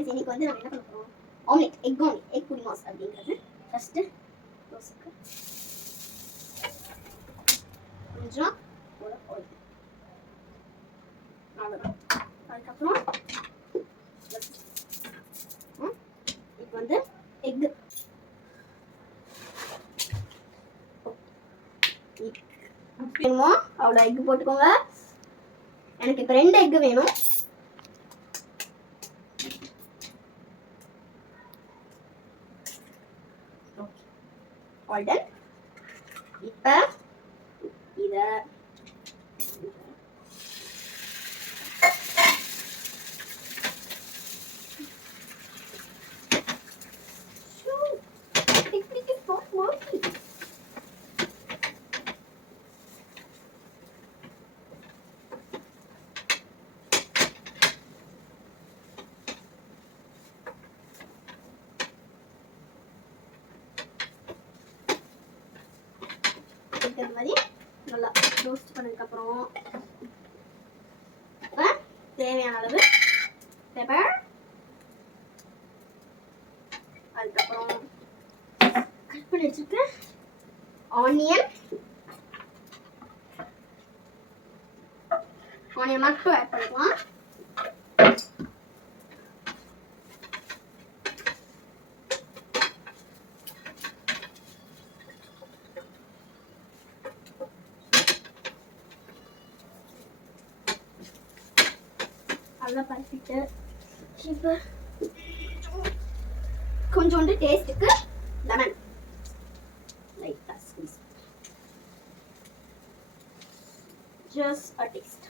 Friends இன்னைக்கு வந்து நம்ம என்ன பண்ண போறோம் ஆம்லெட் எக் பொடி மாஸ் அப்படிங்கிறது ஃபர்ஸ்ட் தோசைக்கு கொஞ்சம் ஒரு ஆயில் அவ்வளோதான். அதுக்கப்புறம் இப்போ வந்து எக் வேணுமோ அவ்வளோ எக் போட்டுக்கோங்க. எனக்கு இப்போ 2 எக் வேணும். All done. இப்போ இதை இந்த மாதிரி நல்லா ரோஸ்ட் பண்ணதுக்கப்புறம் இப்போ தேவையான அளவு பெப்பர், அதுக்கப்புறம் கட் பண்ணி வச்சுருக்க ஆனியன் மட்டும் ஆட் பண்ணிக்கலாம். நல்லா பறிச்சிட்டு இப்போ கொஞ்சோண்டு டேஸ்ட்டுக்கு லெமன் லைட்டாக ஸ்குவீஸ், ஜஸ்ட் அ டேஸ்ட்.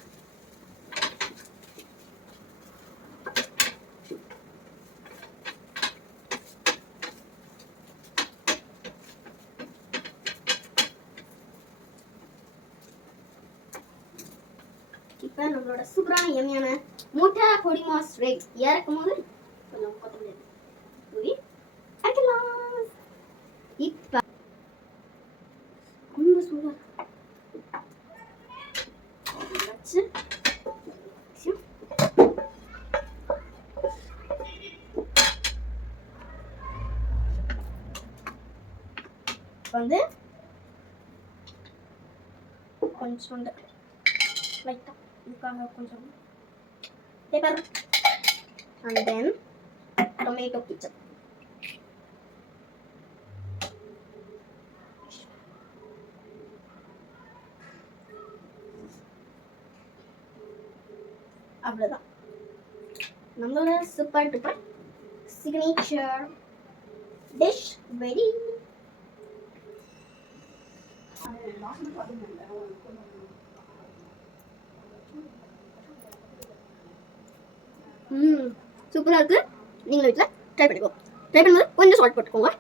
இப்போ நம்மளோட சூப்பரான எம்மியான முட்டை பொடி மாஸ் ரெடி. இறக்கும் போது கொஞ்சம் கொத்தமல்லி தூவி அரைக்கலாம். இப்போ ரொம்ப சூடாக வச்சு வந்து கொஞ்சோண்டு லைட்டாக இதுக்காக கொஞ்சம் paper and then tomato ketchup. அவ்வளோதான் நம்மளோட super duper signature dish ready. சூப்பராக இருக்குது. நீங்களும் வீட்டில் ட்ரை பண்ணிக்கோ. ட்ரை பண்ணும்போது கொஞ்சம் சால்ட் போட்டுக்கோங்க.